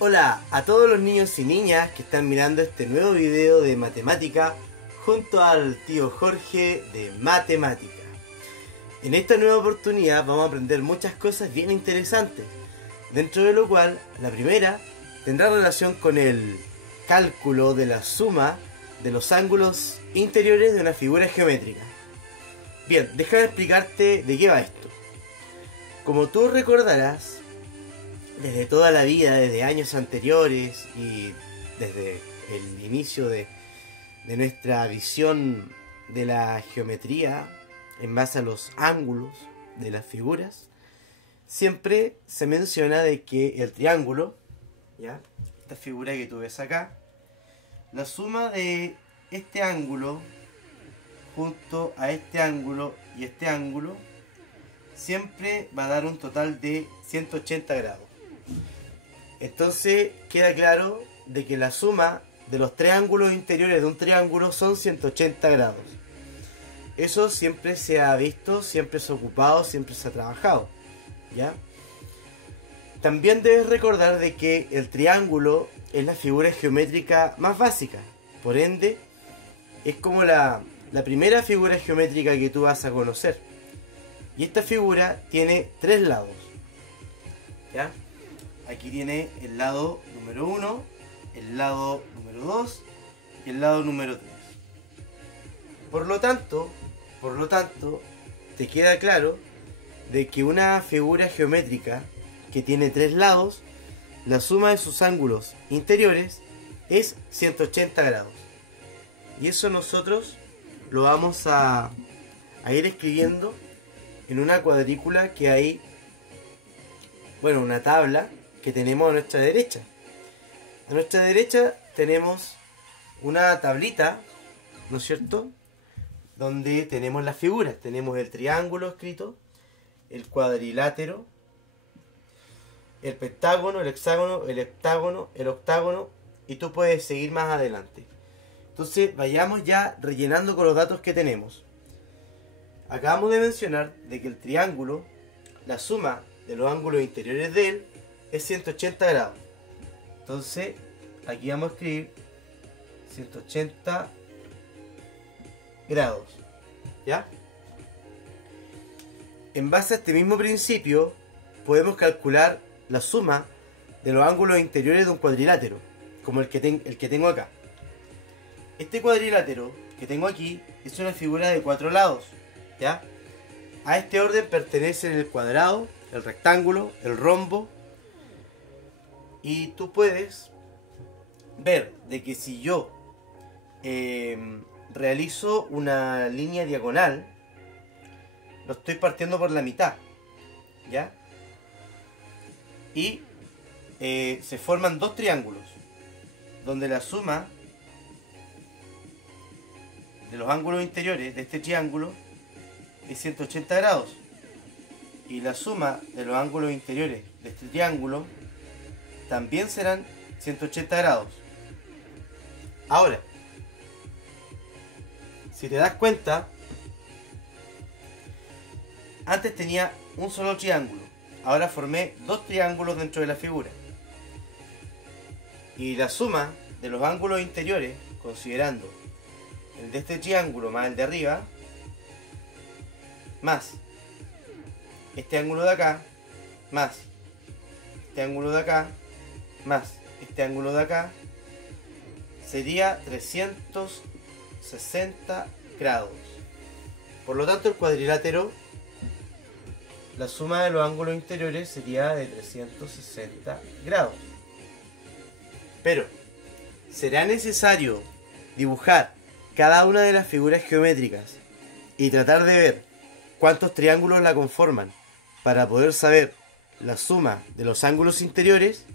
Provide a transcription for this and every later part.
Hola a todos los niños y niñas que están mirando este nuevo video de matemática junto al tío Jorge de matemática. En esta nueva oportunidad vamos a aprender muchas cosas bien interesantes, dentro de lo cual la primera tendrá relación con el cálculo de la suma de los ángulos interiores de una figura geométrica. Bien, déjame explicarte de qué va esto. Como tú recordarás, desde toda la vida, desde años anteriores y desde el inicio de nuestra visión de la geometría en base a los ángulos de las figuras, siempre se menciona de que el triángulo, ¿ya? Esta figura que tú ves acá, la suma de este ángulo junto a este ángulo y este ángulo siempre va a dar un total de 180 grados. Entonces queda claro de que la suma de los tres ángulos interiores de un triángulo son 180 grados. Eso siempre se ha visto, siempre se ha ocupado, siempre se ha trabajado, ¿ya? También debes recordar de que el triángulo es la figura geométrica más básica. Por ende, es como la primera figura geométrica que tú vas a conocer. Y esta figura tiene tres lados, ¿ya? Aquí tiene el lado número 1, el lado número 2 y el lado número 3. Por lo tanto, te queda claro de que una figura geométrica que tiene tres lados, la suma de sus ángulos interiores es 180 grados. Y eso nosotros lo vamos a ir escribiendo en una cuadrícula que hay, bueno, una tabla que tenemos a nuestra derecha. A nuestra derecha tenemos una tablita, ¿no es cierto?, donde tenemos las figuras. Tenemos el triángulo escrito, el cuadrilátero, el pentágono, el hexágono, el heptágono, el octágono, y tú puedes seguir más adelante. Entonces vayamos ya rellenando con los datos que tenemos. Acabamos de mencionar de que el triángulo, la suma de los ángulos interiores de él es 180 grados. Entonces aquí vamos a escribir 180 grados, ¿ya? En base a este mismo principio podemos calcular la suma de los ángulos interiores de un cuadrilátero, como el que tengo acá. Este cuadrilátero que tengo aquí es una figura de 4 lados, ¿ya? A este orden pertenecen el cuadrado, el rectángulo, el rombo. Y tú puedes ver de que si yo realizo una línea diagonal, lo estoy partiendo por la mitad, ¿ya? Y se forman dos triángulos, donde la suma de los ángulos interiores de este triángulo es 180 grados. Y la suma de los ángulos interiores de este triángulo también serán 180 grados. Ahora, si te das cuenta, antes tenía un solo triángulo. Ahora formé dos triángulos dentro de la figura. Y la suma de los ángulos interiores, considerando el de este triángulo más el de arriba, más este ángulo de acá, más este ángulo de acá, más este ángulo de acá, sería 360 grados. Por lo tanto, el cuadrilátero, la suma de los ángulos interiores sería de 360 grados. Pero, ¿será necesario dibujar cada una de las figuras geométricas y tratar de ver cuántos triángulos la conforman para poder saber la suma de los ángulos interiores?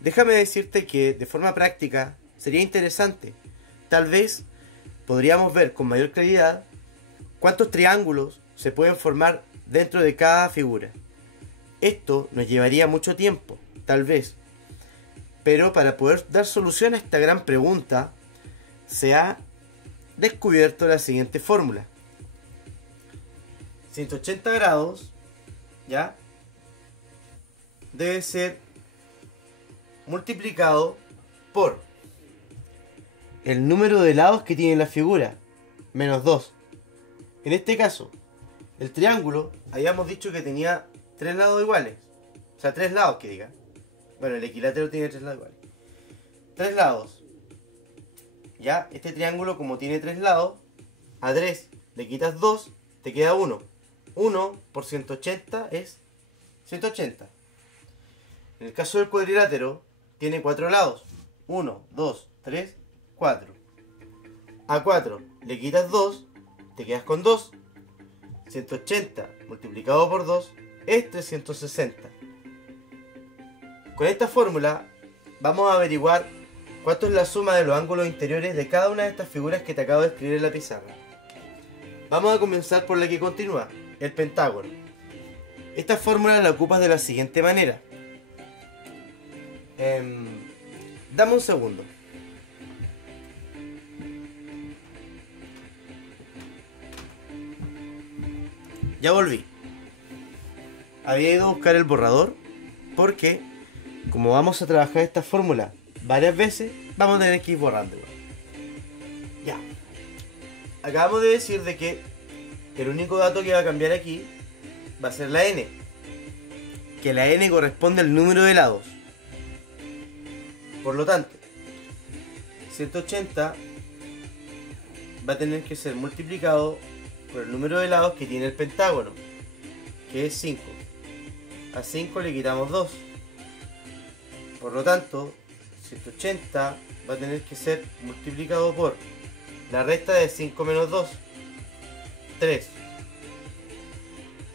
Déjame decirte que de forma práctica sería interesante. Tal vez podríamos ver con mayor claridad cuántos triángulos se pueden formar dentro de cada figura. Esto nos llevaría mucho tiempo, tal vez. Pero para poder dar solución a esta gran pregunta, se ha descubierto la siguiente fórmula. 180 grados, ¿ya?, debe ser multiplicado por el número de lados que tiene la figura, menos 2. En este caso, el triángulo, habíamos dicho que tenía 3 lados iguales. O sea, 3 lados que diga. Bueno, el equilátero tiene 3 lados iguales. 3 lados. Ya, este triángulo como tiene 3 lados, a 3 le quitas 2, te queda 1. 1 por 180 es 180. En el caso del cuadrilátero, tiene 4 lados. 1, 2, 3, 4. A 4 le quitas 2, te quedas con 2. 180 multiplicado por 2 es 360. Con esta fórmula vamos a averiguar cuánto es la suma de los ángulos interiores de cada una de estas figuras que te acabo de escribir en la pizarra. Vamos a comenzar por la que continúa, el pentágono. Esta fórmula la ocupas de la siguiente manera. Dame un segundo. Ya volví. Había ido a buscar el borrador porque, como vamos a trabajar esta fórmula varias veces, vamos a tener que ir borrando. Ya. Acabamos de decir de que el único dato que va a cambiar aquí va a ser la n. Que la n corresponde al número de lados. Por lo tanto, 180 va a tener que ser multiplicado por el número de lados que tiene el pentágono, que es 5. A 5 le quitamos 2. Por lo tanto, 180 va a tener que ser multiplicado por la resta de 5 menos 2, 3.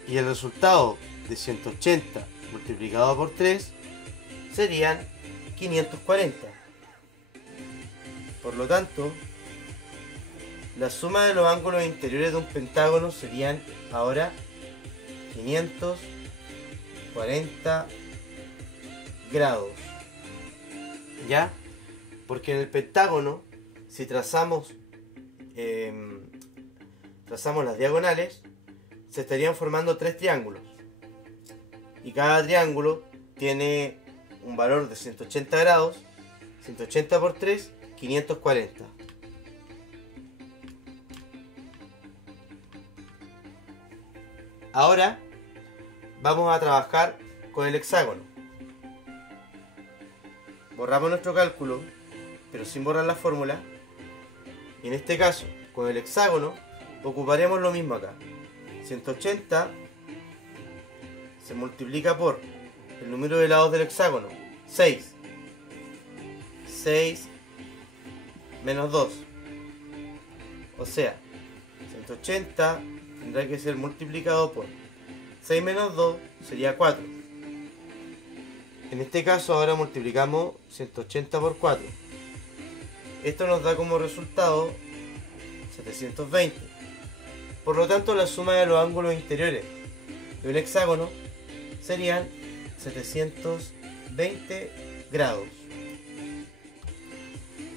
Y el resultado de 180 multiplicado por 3 serían 540. Por lo tanto, la suma de los ángulos interiores de un pentágono serían ahora 540 grados. ¿Ya? Porque en el pentágono, si trazamos las diagonales, se estarían formando 3 triángulos. Y cada triángulo tiene un valor de 180 grados. 180 por 3, 540. Ahora vamos a trabajar con el hexágono. Borramos nuestro cálculo, pero sin borrar la fórmula. Y en este caso, con el hexágono, ocuparemos lo mismo acá. 180 se multiplica por el número de lados del hexágono, 6. 6 menos 2. O sea, 180 tendrá que ser multiplicado por 6 menos 2 sería 4. En este caso ahora multiplicamos 180 por 4. Esto nos da como resultado 720. Por lo tanto, la suma de los ángulos interiores de un hexágono serían 720 grados.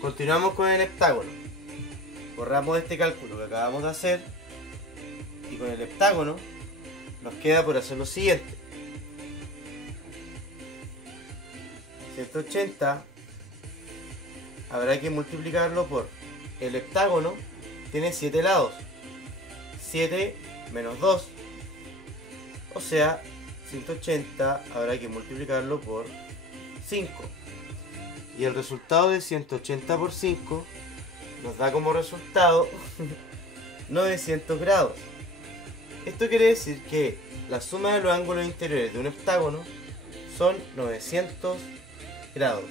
Continuamos con el heptágono. Borramos este cálculo que acabamos de hacer y con el heptágono nos queda por hacer lo siguiente. 180 habrá que multiplicarlo por el heptágono, tiene 7 lados. 7 menos 2, o sea, 180 habrá que multiplicarlo por 5. Y el resultado de 180 por 5 nos da como resultado 900 grados. Esto quiere decir que la suma de los ángulos interiores de un heptágono son 900 grados.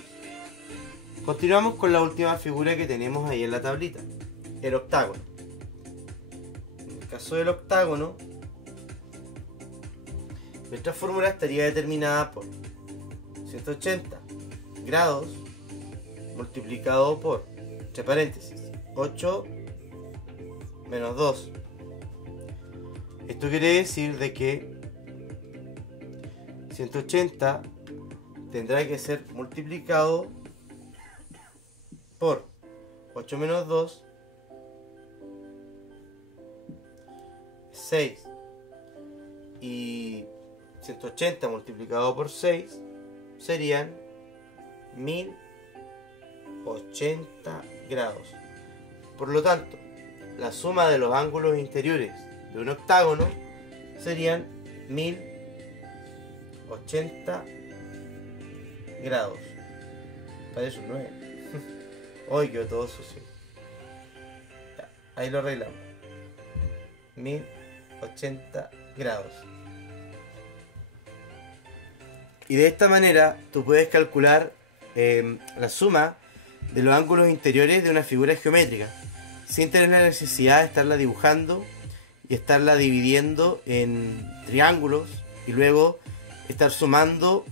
Continuamos con la última figura que tenemos ahí en la tablita, el octágono. En el caso del octágono, nuestra fórmula estaría determinada por 180 grados multiplicado por, entre paréntesis, 8 menos 2. Esto quiere decir de que 180 tendrá que ser multiplicado por 8 menos 2, 6. Y 180 multiplicado por 6 serían 1080 grados. Por lo tanto, la suma de los ángulos interiores de un octágono serían 1080 grados. Parece un 9. Hoy quedó todo sucio. Ya, ahí lo arreglamos. 1080 grados. Y de esta manera tú puedes calcular la suma de los ángulos interiores de una figura geométrica sin tener la necesidad de estarla dibujando y estarla dividiendo en triángulos y luego estar sumando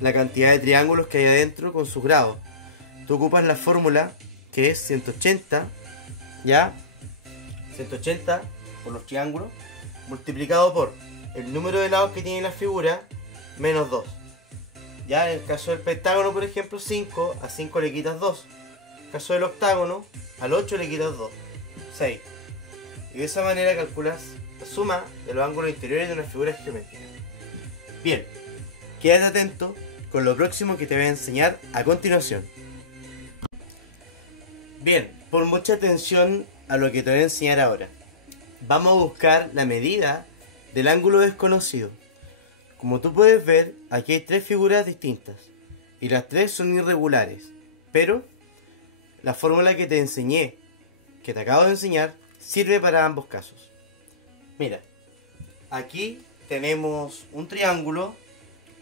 la cantidad de triángulos que hay adentro con sus grados. Tú ocupas la fórmula que es 180, ¿ya? 180 por los triángulos multiplicado por el número de lados que tiene la figura menos 2. Ya en el caso del pentágono, por ejemplo, 5, a 5 le quitas 2. En el caso del octágono, al 8 le quitas 2, 6. Y de esa manera calculas la suma de los ángulos interiores de una figura geométrica. Bien, quédate atento con lo próximo que te voy a enseñar a continuación. Bien, pon mucha atención a lo que te voy a enseñar ahora. Vamos a buscar la medida del ángulo desconocido. Como tú puedes ver, aquí hay tres figuras distintas y las tres son irregulares, pero la fórmula que te enseñé, que te acabo de enseñar, sirve para ambos casos. Mira, aquí tenemos un triángulo,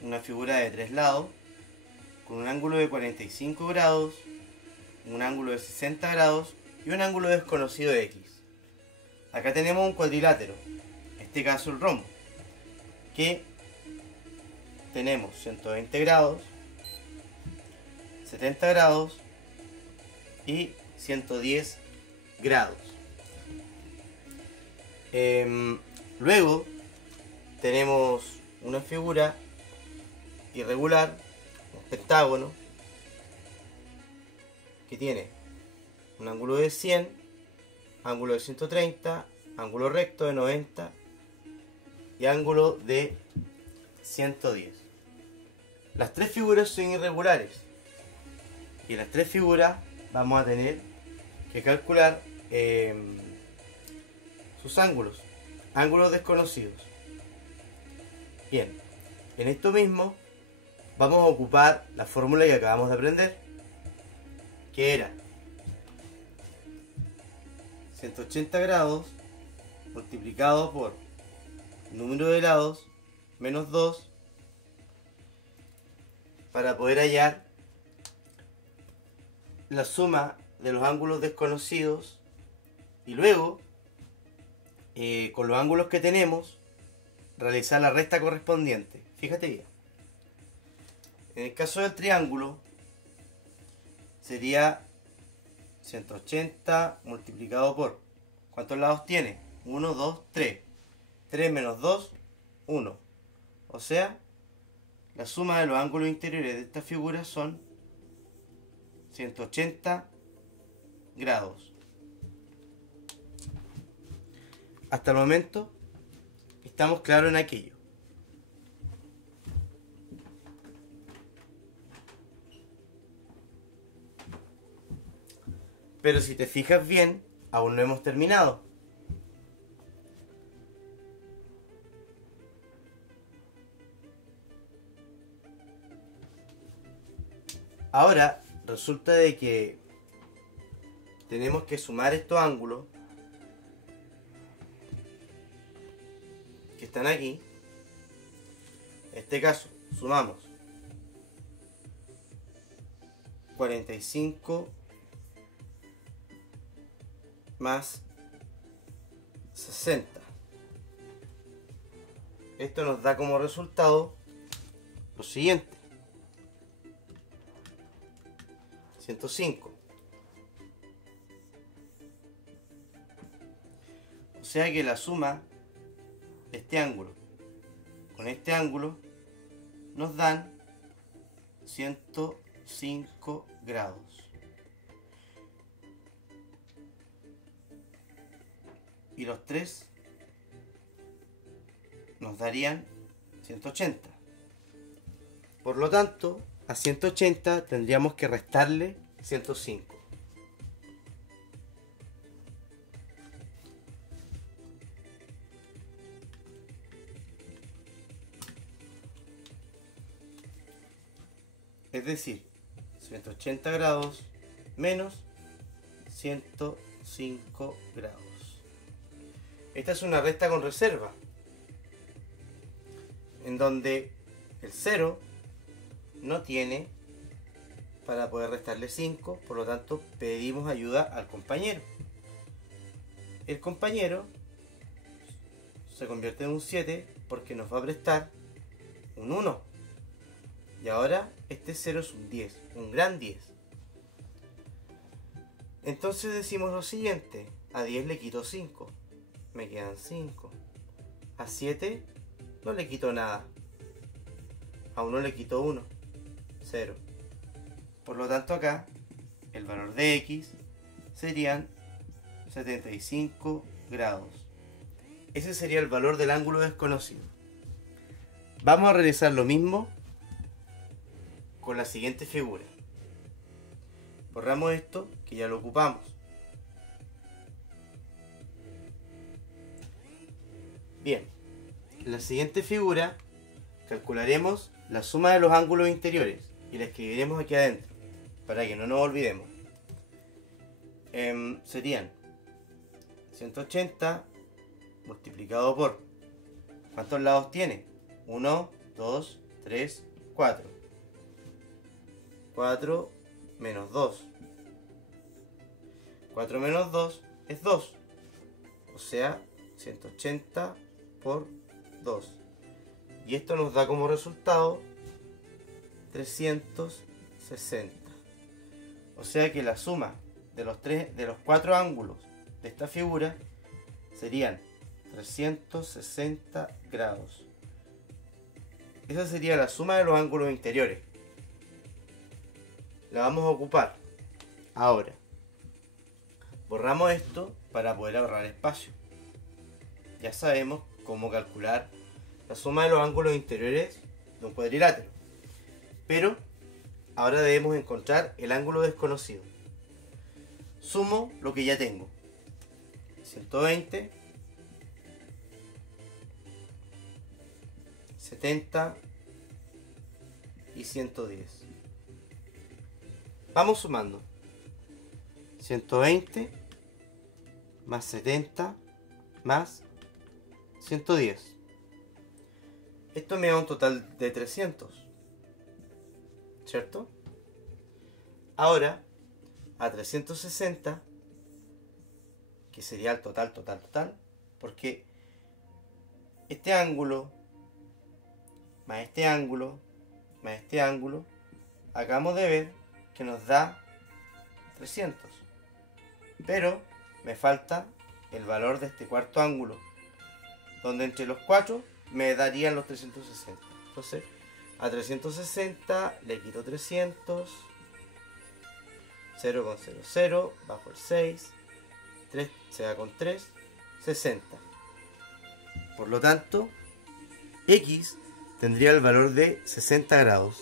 una figura de tres lados, con un ángulo de 45 grados, un ángulo de 60 grados y un ángulo desconocido de X. Acá tenemos un cuadrilátero, en este caso el rombo, que tenemos 120 grados, 70 grados y 110 grados. Luego tenemos una figura irregular, un pentágono, que tiene un ángulo de 100, ángulo de 130, ángulo recto de 90 y ángulo de 110. Las tres figuras son irregulares y en las tres figuras vamos a tener que calcular sus ángulos desconocidos. Bien, en esto mismo vamos a ocupar la fórmula que acabamos de aprender, que era 180 grados multiplicado por número de lados menos 2 para poder hallar la suma de los ángulos desconocidos y luego con los ángulos que tenemos realizar la resta correspondiente. Fíjate bien, en el caso del triángulo sería 180 multiplicado por, ¿cuántos lados tiene? 1, 2, 3. 3 menos 2, 1. O sea, la suma de los ángulos interiores de esta figura son 180 grados. Hasta el momento estamos claros en aquello. Pero si te fijas bien, aún no hemos terminado. Ahora resulta de que tenemos que sumar estos ángulos que están aquí. En este caso sumamos 45 más 60. Esto nos da como resultado lo siguiente: 105. O sea que la suma de este ángulo con este ángulo nos dan 105 grados. Y los tres nos darían 180. Por lo tanto, a 180 tendríamos que restarle 105. Es decir, 180 grados menos 105 grados. Esta es una resta con reserva, en donde el 0 no tiene para poder restarle 5, por lo tanto pedimos ayuda al compañero. El compañero se convierte en un 7 porque nos va a prestar un 1. Y ahora este 0 es un 10, un gran 10. Entonces decimos lo siguiente: a 10 le quito 5, me quedan 5. A 7 no le quito nada, a 1 le quito 1, 0. Por lo tanto acá el valor de x serían 75 grados. Ese sería el valor del ángulo desconocido. Vamos a realizar lo mismo con la siguiente figura. Borramos esto que ya lo ocupamos. Bien, en la siguiente figura calcularemos la suma de los ángulos interiores y la escribiremos aquí adentro para que no nos olvidemos. Serían 180 multiplicado por, ¿cuántos lados tiene? 1, 2, 3, 4. 4 menos 2. 4 menos 2 es 2. O sea, 180 por 2. Y esto nos da como resultado 360. O sea que la suma de los 4 ángulos de esta figura serían 360 grados. Esa sería la suma de los ángulos interiores. La vamos a ocupar. Ahora, borramos esto para poder ahorrar espacio. Ya sabemos cómo calcular la suma de los ángulos interiores de un cuadrilátero. Pero ahora debemos encontrar el ángulo desconocido. Sumo lo que ya tengo. 120, 70 y 110. Vamos sumando. 120 más 70 más 110. Esto me da un total de 300. ¿Cierto? Ahora, a 360, que sería el total, porque este ángulo, más este ángulo, más este ángulo, acabamos de ver que nos da 300. Pero me falta el valor de este cuarto ángulo, donde entre los 4 me darían los 360. Entonces, a 360 le quito 300, 0 con 0, 0, bajo el 6, 3 se da con 3, 60. Por lo tanto, x tendría el valor de 60 grados.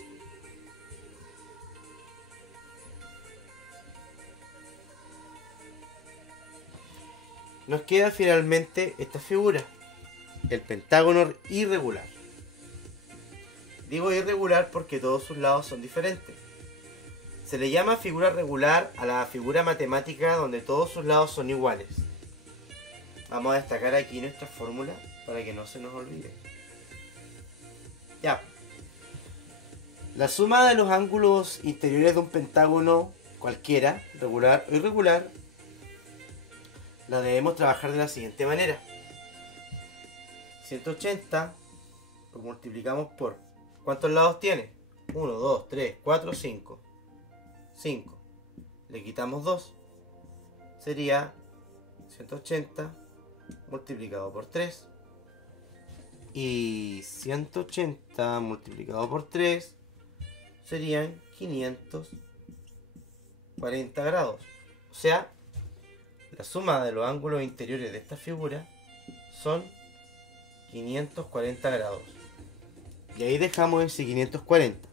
Nos queda finalmente esta figura, el pentágono irregular. Digo irregular porque todos sus lados son diferentes. Se le llama figura regular a la figura matemática donde todos sus lados son iguales. Vamos a destacar aquí nuestra fórmula para que no se nos olvide. Ya. La suma de los ángulos interiores de un pentágono cualquiera, regular o irregular, la debemos trabajar de la siguiente manera. 180 lo multiplicamos por, ¿cuántos lados tiene? 1, 2, 3, 4, 5. 5. Le quitamos 2. Sería 180 multiplicado por 3. Y 180 multiplicado por 3 serían 540 grados. O sea, la suma de los ángulos interiores de esta figura son 540 grados. Y ahí dejamos ese 540,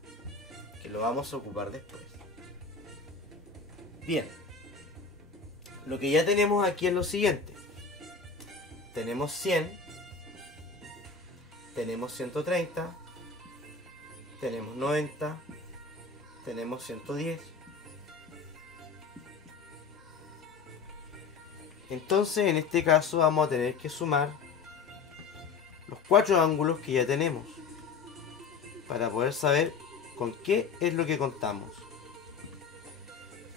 que lo vamos a ocupar después. Bien, lo que ya tenemos aquí es lo siguiente. Tenemos 100, tenemos 130, tenemos 90, tenemos 110. Entonces en este caso vamos a tener que sumar los 4 ángulos que ya tenemos para poder saber con qué es lo que contamos.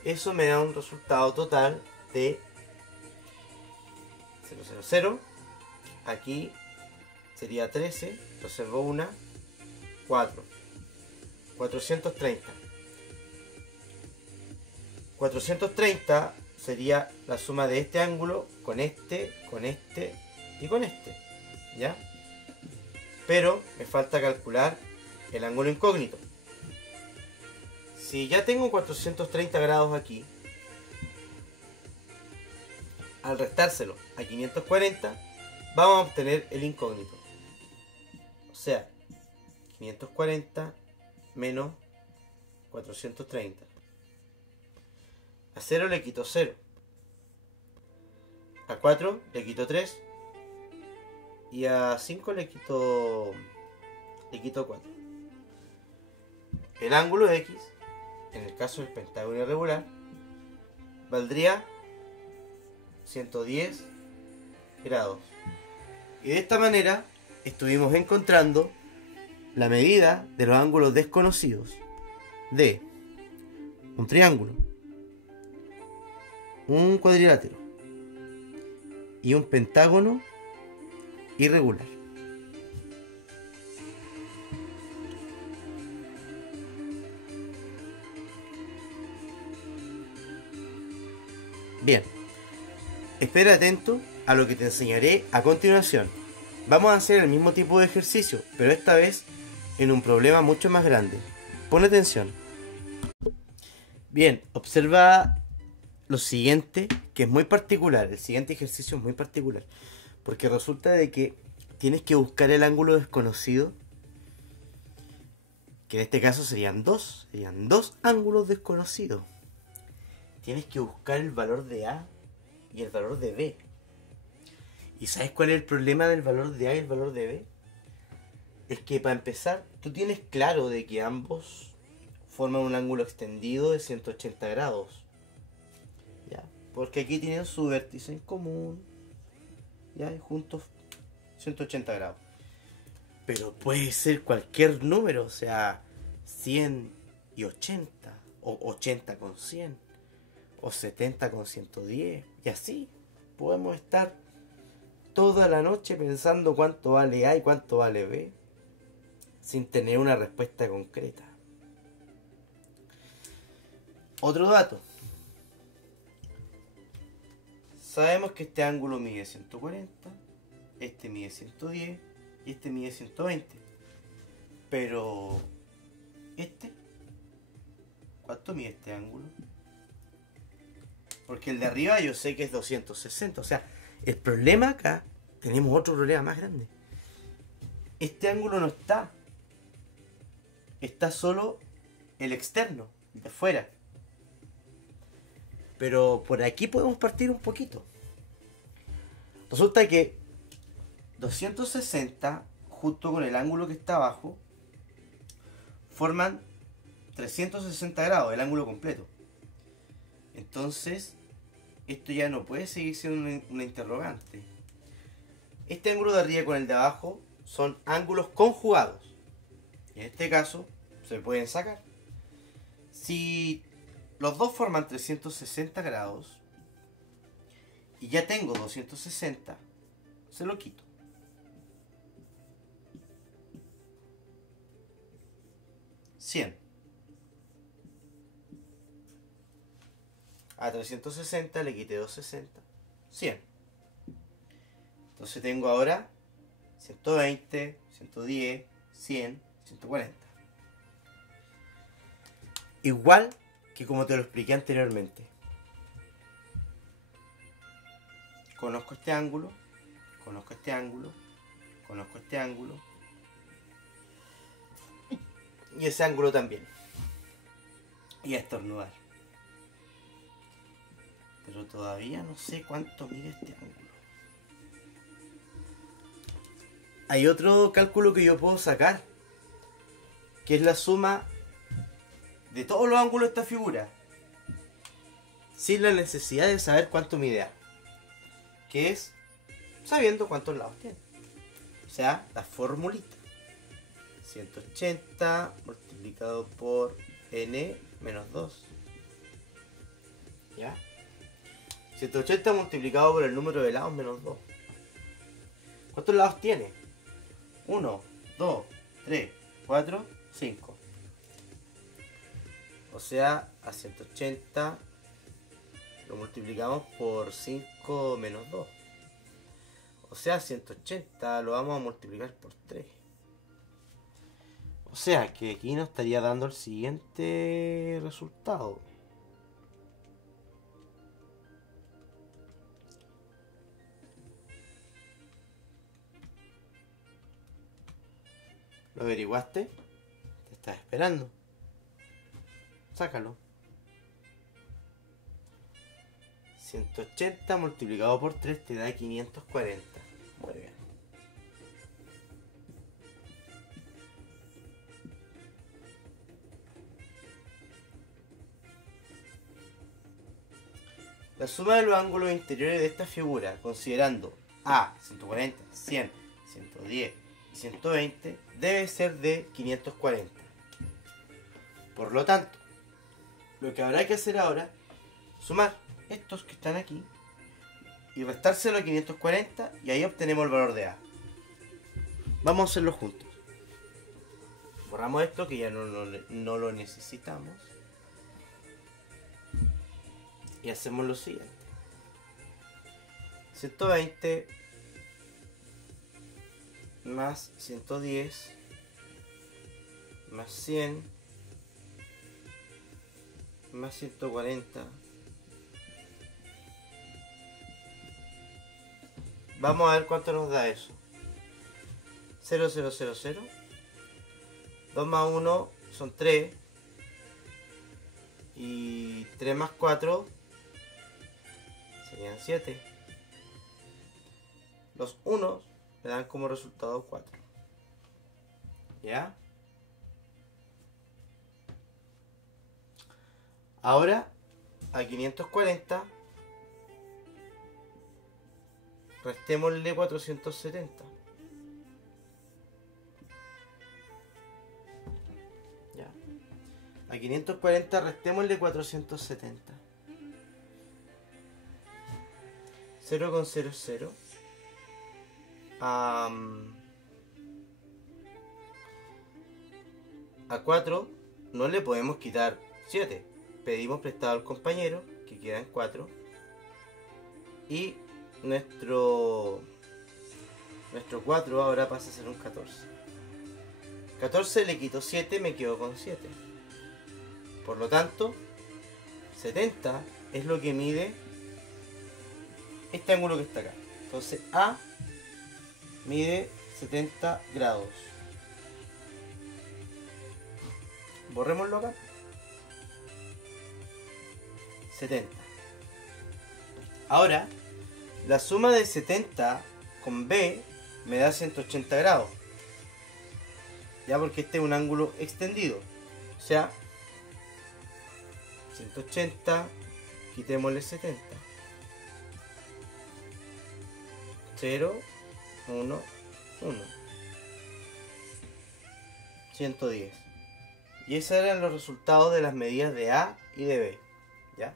Eso me da un resultado total de 000. Aquí sería 13, reservo una, 4, 430. 430 sería la suma de este ángulo con este y con este, ¿ya? Pero me falta calcular el ángulo incógnito. Si ya tengo 430 grados aquí, al restárselo a 540, vamos a obtener el incógnito. O sea, 540 menos 430. A 0 le quito 0. A 4 le quito 3. Y a 5 le quito 4. El ángulo X, en el caso del pentágono irregular, valdría 110 grados. Y de esta manera estuvimos encontrando la medida de los ángulos desconocidos de un triángulo, un cuadrilátero y un pentágono irregular. Bien, espera atento a lo que te enseñaré a continuación. Vamos a hacer el mismo tipo de ejercicio, pero esta vez en un problema mucho más grande. Pon atención. Bien, observa lo siguiente, que es muy particular. El siguiente ejercicio es muy particular, porque resulta de que tienes que buscar el ángulo desconocido, que en este caso serían dos ángulos desconocidos. Tienes que buscar el valor de A y el valor de B. ¿Y sabes cuál es el problema del valor de A y el valor de B? Es que para empezar, tú tienes claro de que ambos forman un ángulo extendido de 180 grados. ¿Ya? Porque aquí tienen su vértice en común. ¿Ya? Y juntos 180 grados. Pero puede ser cualquier número, o sea, 100 y 80, o 80 con 100, o 70 con 110, y así podemos estar toda la noche pensando cuánto vale A y cuánto vale B, sin tener una respuesta concreta. Otro dato. Sabemos que este ángulo mide 140, este mide 110 y este mide 120. Pero ¿cuánto mide este ángulo? Porque el de arriba yo sé que es 260. O sea, el problema acá, tenemos otro problema más grande. Este ángulo no está. Está solo el externo, de afuera. Pero por aquí podemos partir un poquito. Resulta que 260 junto con el ángulo que está abajo forman 360 grados, el ángulo completo. Entonces, esto ya no puede seguir siendo una interrogante. Este ángulo de arriba con el de abajo son ángulos conjugados. En este caso, se pueden sacar. Si los dos forman 360 grados y ya tengo 260, se lo quito. A 360 le quité 260. 100. Entonces tengo ahora 120, 110, 100, 140. Igual que como te lo expliqué anteriormente. Conozco este ángulo, conozco este ángulo, conozco este ángulo y ese ángulo también. y a estornudar. Pero todavía no sé cuánto mide este ángulo. Hay otro cálculo que yo puedo sacar, que es la suma de todos los ángulos de esta figura, sin la necesidad de saber cuánto mide A, que es sabiendo cuántos lados tiene. O sea, la formulita. 180 multiplicado por n menos 2. ¿Ya? 180 multiplicado por el número de lados menos 2. ¿Cuántos lados tiene? 1, 2, 3, 4, 5. O sea, a 180 lo multiplicamos por 5 menos 2. O sea, 180 lo vamos a multiplicar por 3. O sea, que aquí nos estaría dando el siguiente resultado. ¿Lo averiguaste? Te estás esperando. Sácalo. 180 multiplicado por 3 te da 540. Muy bien. La suma de los ángulos interiores de esta figura, considerando A, 140, 100, 110 y 120, debe ser de 540. Por lo tanto, lo que habrá que hacer ahora es sumar estos que están aquí y restárselo a 540 y ahí obtenemos el valor de A. Vamos a hacerlo juntos. Borramos esto que ya no lo necesitamos. Y hacemos lo siguiente. 120 más 110 más 100 más 140. Vamos a ver cuánto nos da eso. 0, 0, 0, 0. 2 más 1 son 3. Y 3 más 4 serían 7. Los unos me dan como resultado 4. ¿Ya? Ahora, a 540, restémosle 470. ¿Ya? A 540 restémosle 470. 0 con 0 es 0. A 4 no le podemos quitar 7. Pedimos prestado al compañero, que queda en 4. Y nuestro 4 ahora pasa a ser un 14. 14 le quito 7, me quedo con 7. Por lo tanto, 70 es lo que mide este ángulo que está acá. Entonces A mide 70 grados. Borrémoslo acá. 70. Ahora, la suma de 70 con B me da 180 grados. Ya, porque este es un ángulo extendido. O sea, 180, quitémosle 70. 0, 1, 1. 110. Y esos eran los resultados de las medidas de A y de B. ¿Ya?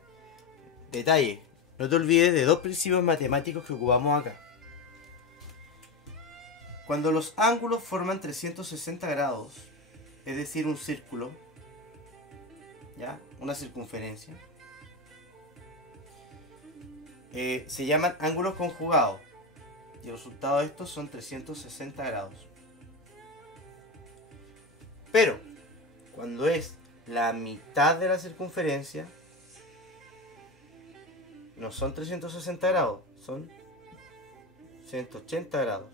Detalle, no te olvides de dos principios matemáticos que ocupamos acá. Cuando los ángulos forman 360 grados, es decir, un círculo, ¿ya? Una circunferencia, se llaman ángulos conjugados. Y el resultado de estos son 360 grados. Pero, cuando es la mitad de la circunferencia, no son 360 grados, son 180 grados.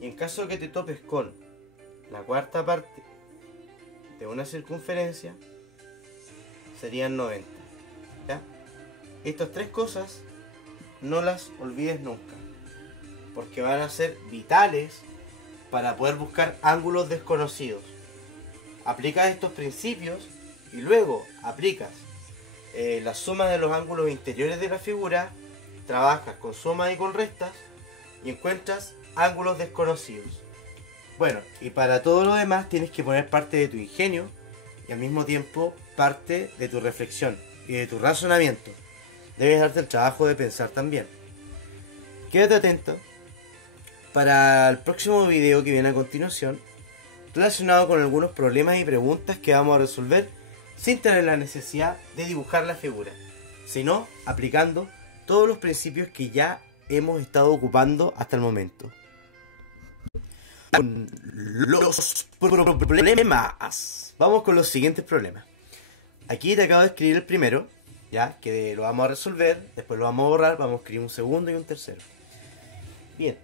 Y en caso de que te topes con la cuarta parte de una circunferencia serían 90. ¿Ya? Estas tres cosas no las olvides nunca, porque van a ser vitales para poder buscar ángulos desconocidos. Aplicas estos principios y luego aplicas la suma de los ángulos interiores de la figura, trabajas con sumas y con restas y encuentras ángulos desconocidos. Bueno, y para todo lo demás tienes que poner parte de tu ingenio y al mismo tiempo parte de tu reflexión y de tu razonamiento. Debes darte el trabajo de pensar también. Quédate atento para el próximo video que viene a continuación, relacionado con algunos problemas y preguntas que vamos a resolver sin tener la necesidad de dibujar la figura, sino aplicando todos los principios que ya hemos estado ocupando hasta el momento. Los problemas. Vamos con los siguientes problemas. Aquí te acabo de escribir el primero, ya que lo vamos a resolver, después lo vamos a borrar, vamos a escribir un segundo y un tercero. Bien,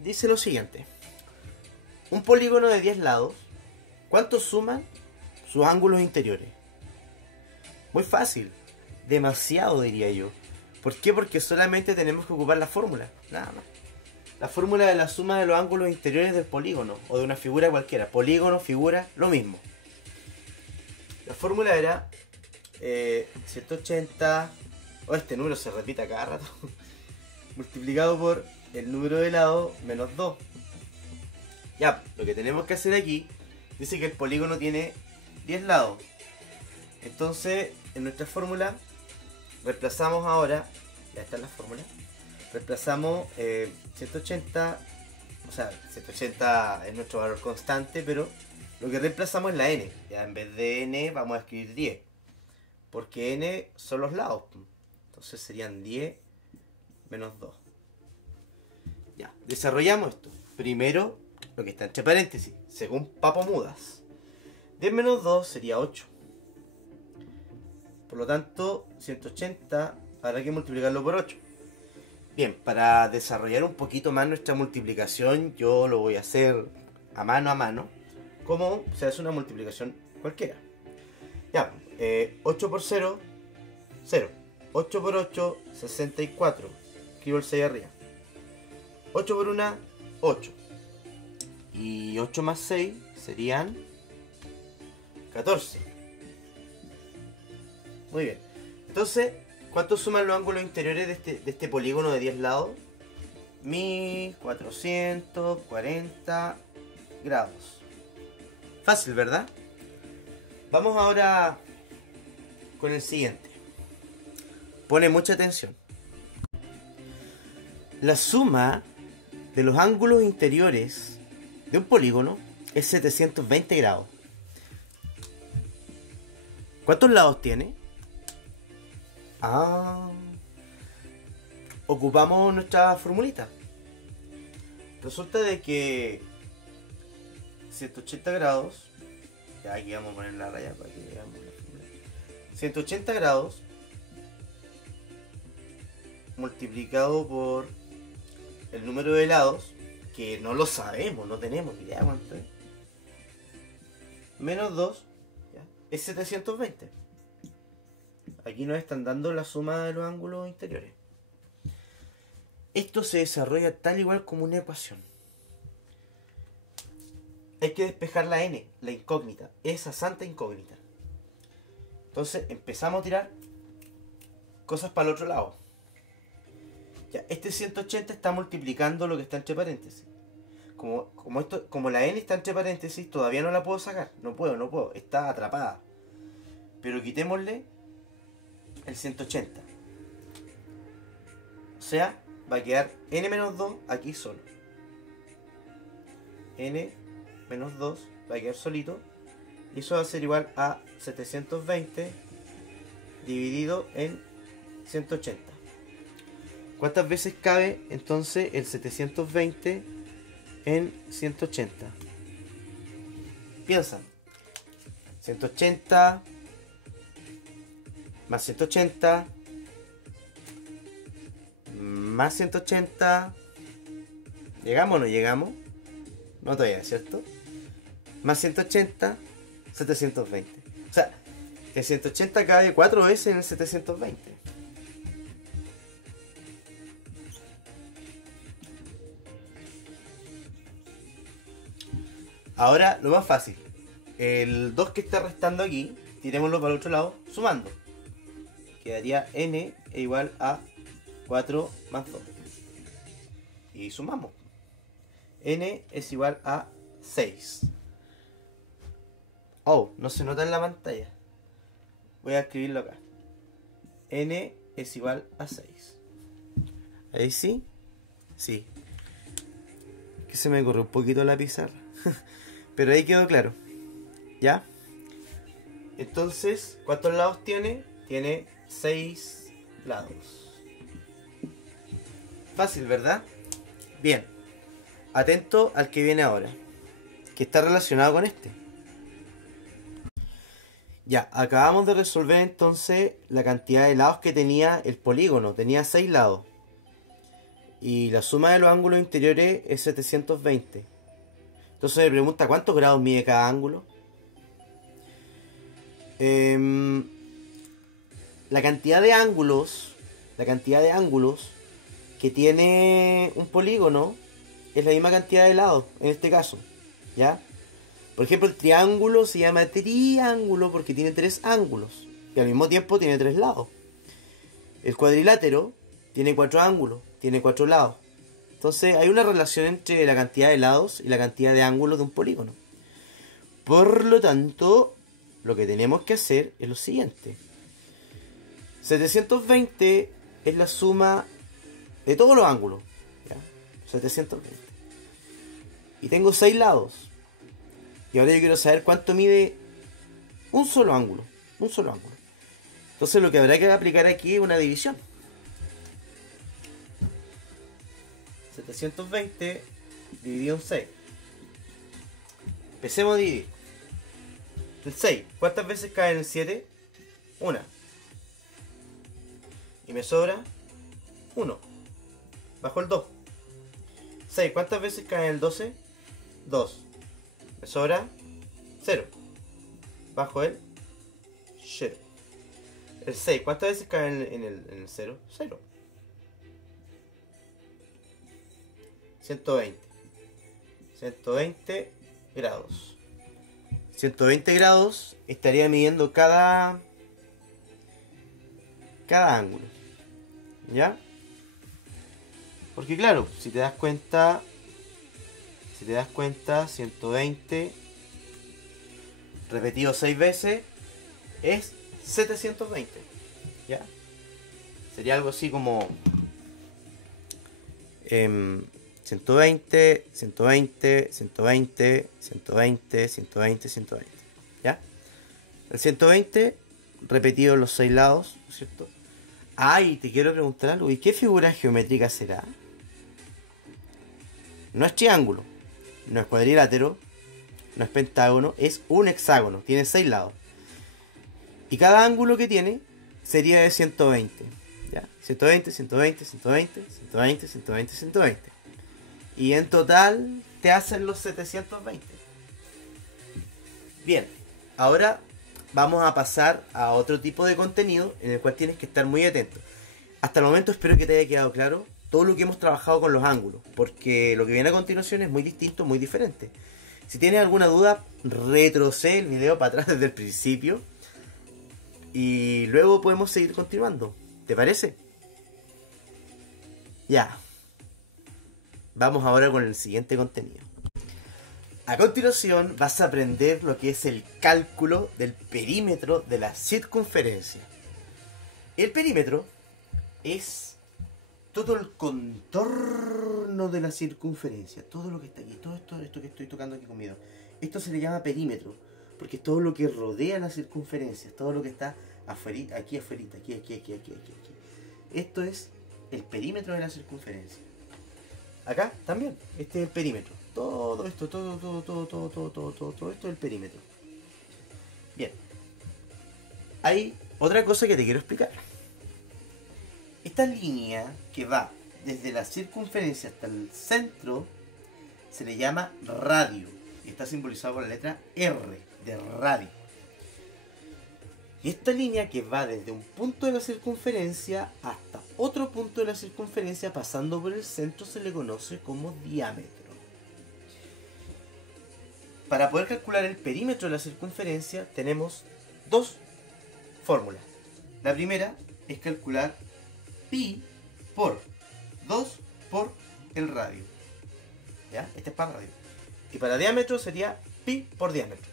dice lo siguiente: un polígono de 10 lados, ¿cuántos suman sus ángulos interiores? Muy fácil, demasiado diría yo. ¿Por qué? Porque solamente tenemos que ocupar la fórmula, nada más. La fórmula de la suma de los ángulos interiores del polígono o de una figura cualquiera. Polígono, figura, lo mismo. La fórmula era 180, este número se repite a cada rato, multiplicado por el número de lado menos 2. Ya, lo que tenemos que hacer aquí, dice que el polígono tiene 10 lados. Entonces, en nuestra fórmula, reemplazamos ahora, ya está la fórmula, reemplazamos 180, o sea, 180 es nuestro valor constante, pero lo que reemplazamos es la n. Ya en vez de n vamos a escribir 10, porque n son los lados. Entonces serían 10 menos 2. Ya, desarrollamos esto. Primero, lo que está entre paréntesis, según Papo Mudas. 10 menos 2 sería 8. Por lo tanto, 180 habrá que multiplicarlo por 8. Bien, para desarrollar un poquito más nuestra multiplicación, yo lo voy a hacer a mano, como se hace una multiplicación cualquiera. Ya, 8 por 0, 0. 8 por 8, 64. Escribo el 6 arriba. 8 por 1, 8. Y 8 más 6 serían 14. Muy bien. Entonces, ¿cuánto suman los ángulos interiores de este polígono de 10 lados? 1440 grados. Fácil, ¿verdad? Vamos ahora con el siguiente. Pone mucha atención. La suma de los ángulos interiores de un polígono es 720 grados. ¿Cuántos lados tiene? Ocupamos nuestra formulita. Resulta de que 180 grados, ya aquí vamos a poner la raya para que veamos la fórmula. 180 grados multiplicado por el número de lados, que no lo sabemos, no tenemos idea cuánto es, menos 2, ¿ya? Es 720. Aquí nos están dando la suma de los ángulos interiores. Esto se desarrolla tal igual como una ecuación. Hay que despejar la n, la incógnita, esa santa incógnita. Entonces empezamos a tirar cosas para el otro lado. Ya, este 180 está multiplicando lo que está entre paréntesis. Como la n está entre paréntesis, todavía no la puedo sacar. No puedo, está atrapada. Pero quitémosle el 180. O sea, va a quedar n menos 2 aquí solo. N menos 2 va a quedar solito. Y eso va a ser igual a 720 dividido en 180. ¿Cuántas veces cabe entonces el 720 en 180? Piensa. 180 más 180 más 180. ¿Llegamos o no llegamos? No todavía, ¿cierto? más 180, 720. O sea, el 180 cabe 4 veces en el 720. Ahora, lo más fácil. El 2 que está restando aquí, tirémoslo para el otro lado, sumando. Quedaría n e igual a 4 más 2. Y sumamos. N es igual a 6. Oh, no se nota en la pantalla. Voy a escribirlo acá. N es igual a 6. ¿Ahí sí? Sí. Que se me corrió un poquito la pizarra. Pero ahí quedó claro. ¿Ya? Entonces, ¿cuántos lados tiene? Tiene 6 lados. Fácil, ¿verdad? Bien. Atento al que viene ahora, que está relacionado con este. Ya, acabamos de resolver entonces la cantidad de lados que tenía el polígono. Tenía 6 lados. Y la suma de los ángulos interiores es 720. Entonces me pregunta, ¿cuántos grados mide cada ángulo? La cantidad de ángulos que tiene un polígono es la misma cantidad de lados, en este caso, ¿ya? Por ejemplo, el triángulo se llama triángulo porque tiene 3 ángulos y al mismo tiempo tiene 3 lados. El cuadrilátero tiene 4 ángulos, tiene 4 lados. Entonces hay una relación entre la cantidad de lados y la cantidad de ángulos de un polígono. Por lo tanto, lo que tenemos que hacer es lo siguiente. 720 es la suma de todos los ángulos, ¿ya? 720. Y tengo 6 lados. Y ahora yo quiero saber cuánto mide un solo ángulo. Un solo ángulo. Entonces lo que habrá que aplicar aquí es una división. 720 dividido en 6. Empecemos a dividir. El 6, ¿cuántas veces cae en el 7? Una. Y me sobra 1. Bajo el 2. 6, ¿cuántas veces cae en el 12? 2. Me sobra 0. Bajo el 0. El 6, ¿cuántas veces cae en el 0? 0. 120. 120 grados. 120 grados estaría midiendo cada ángulo. ¿Ya? Porque claro, si te das cuenta, 120 repetido 6 veces es 720. ¿Ya? Sería algo así como 120, 120, 120, 120, 120, 120. ¿Ya? El 120 repetido en los 6 lados, ¿no es cierto? Y te quiero preguntar algo. ¿Y qué figura geométrica será? No es triángulo, no es cuadrilátero, no es pentágono, es un hexágono. Tiene 6 lados. Y cada ángulo que tiene sería de 120. ¿Ya? 120, 120, 120, 120, 120, 120. Y en total te hacen los 720. Bien, ahora vamos a pasar a otro tipo de contenido en el cual tienes que estar muy atento. Hasta el momento espero que te haya quedado claro todo lo que hemos trabajado con los ángulos, porque lo que viene a continuación es muy distinto, muy diferente. Si tienes alguna duda, retrocede el video para atrás desde el principio y luego podemos seguir continuando. ¿Te parece? Ya. Vamos ahora con el siguiente contenido. A continuación vas a aprender lo que es el cálculo del perímetro de la circunferencia. El perímetro es todo el contorno de la circunferencia, todo lo que está aquí, todo esto que estoy tocando aquí conmigo. Esto se le llama perímetro, porque es todo lo que rodea la circunferencia, todo lo que está afuera, aquí afuera, aquí. Esto es el perímetro de la circunferencia. Acá también, este es el perímetro. Todo esto, todo esto es el perímetro. Bien. Hay otra cosa que te quiero explicar. Esta línea que va desde la circunferencia hasta el centro se le llama radio. y está simbolizado por la letra R de radio. Y esta línea que va desde un punto de la circunferencia hasta otro punto de la circunferencia pasando por el centro se le conoce como diámetro. Para poder calcular el perímetro de la circunferencia tenemos dos fórmulas. La primera es calcular pi por 2 por el radio. ¿Ya? Este es para radio. Y para diámetro sería pi por diámetro.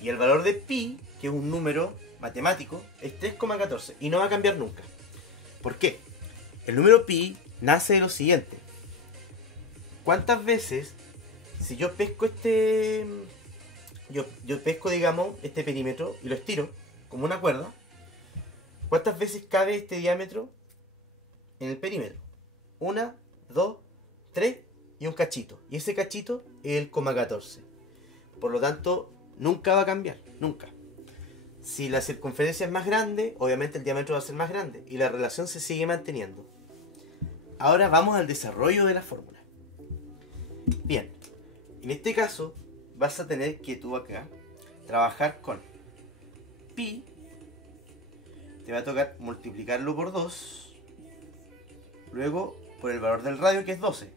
Y el valor de pi, que es un número matemático, es 3,14 y no va a cambiar nunca. ¿Por qué? El número pi nace de lo siguiente. ¿Cuántas veces, si yo pesco yo pesco, digamos, este perímetro y lo estiro como una cuerda, ¿cuántas veces cabe este diámetro en el perímetro? 1, 2, 3 y un cachito. Y ese cachito es el 0,14. Por lo tanto, nunca va a cambiar, nunca. Si la circunferencia es más grande, obviamente el diámetro va a ser más grande y la relación se sigue manteniendo. Ahora vamos al desarrollo de la fórmula. Bien, en este caso vas a tener que tú acá trabajar con pi, te va a tocar multiplicarlo por 2, luego por el valor del radio que es 12.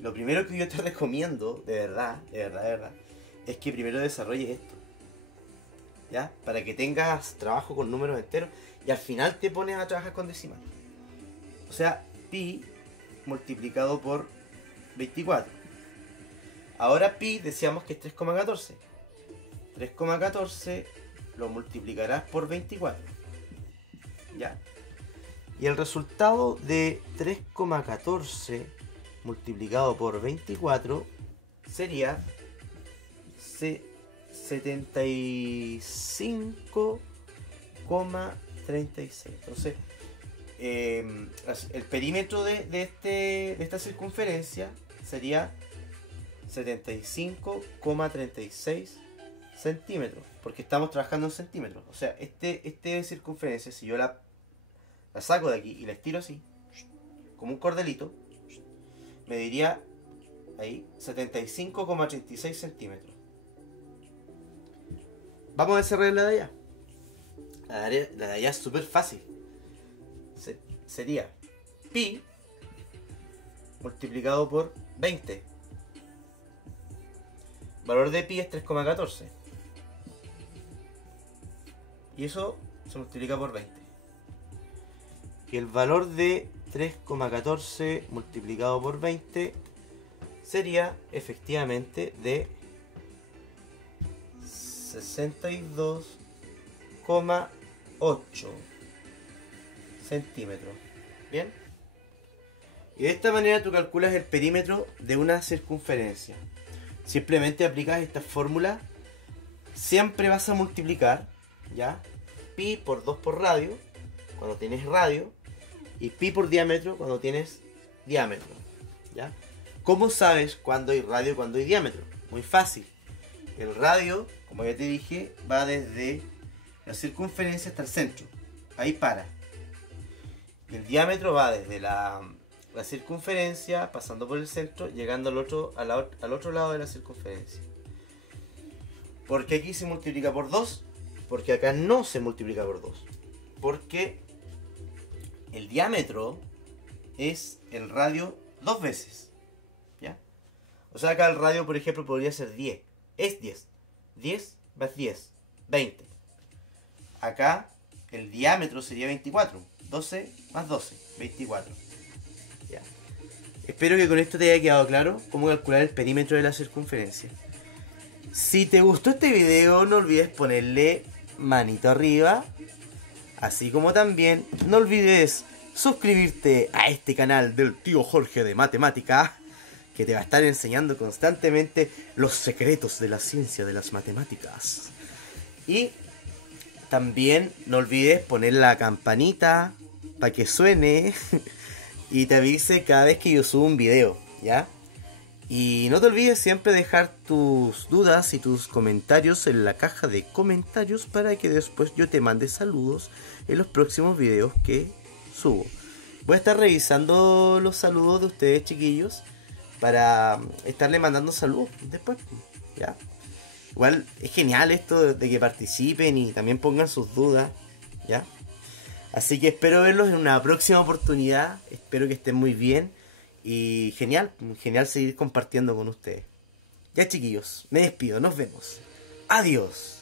Lo primero que yo te recomiendo, de verdad, es que primero desarrolles esto, ¿ya? Para que tengas trabajo con números enteros y al final te pones a trabajar con decimales. O sea, pi multiplicado por 24. Ahora pi decíamos que es 3,14. 3,14 lo multiplicarás por 24. ¿Ya? Y el resultado de 3,14 multiplicado por 24 sería 75,36. Entonces, el perímetro de esta circunferencia sería 75,36 centímetros, porque estamos trabajando en centímetros. O sea, este circunferencia, si yo la saco de aquí y la estiro así, como un cordelito, me diría ahí 75,36 centímetros. Vamos a desarrollar la de allá. La de allá es súper fácil. Sería pi multiplicado por 20. Valor de pi es 3,14. Y eso se multiplica por 20. Y el valor de 3,14 multiplicado por 20 sería efectivamente de 62,8 centímetros. ¿Bien? Y de esta manera tú calculas el perímetro de una circunferencia. Simplemente aplicas esta fórmula. Siempre vas a multiplicar, ¿ya? Pi por 2 por radio, cuando tienes radio, y pi por diámetro cuando tienes diámetro, ¿ya? ¿Cómo sabes cuándo hay radio y cuándo hay diámetro? Muy fácil. El radio, como ya te dije, va desde la circunferencia hasta el centro. Ahí para. Y el diámetro va desde la circunferencia, pasando por el centro, llegando al otro lado de la circunferencia. ¿Por qué aquí se multiplica por 2? Porque acá no se multiplica por 2. Porque el diámetro es el radio 2 veces. ¿Ya? O sea, acá el radio, por ejemplo, podría ser 10. Es 10. 10 más 10. 20. Acá el diámetro sería 24. 12 más 12. 24. ¿Ya? Espero que con esto te haya quedado claro cómo calcular el perímetro de la circunferencia. Si te gustó este video, no olvides ponerle manito arriba. Así como también no olvides suscribirte a este canal del tío Jorge de Matemática, que te va a estar enseñando constantemente los secretos de la ciencia de las matemáticas. Y también no olvides poner la campanita para que suene y te avise cada vez que yo subo un video, ¿ya? Y no te olvides siempre dejar tus dudas y tus comentarios en la caja de comentarios para que después yo te mande saludos en los próximos videos que subo. Voy a estar revisando los saludos de ustedes, chiquillos, para estarle mandando saludos después, ¿ya? Igual es genial esto de que participen y también pongan sus dudas, ¿ya? Así que espero verlos en una próxima oportunidad, espero que estén muy bien y genial, genial seguir compartiendo con ustedes. Ya chiquillos, me despido, nos vemos. Adiós.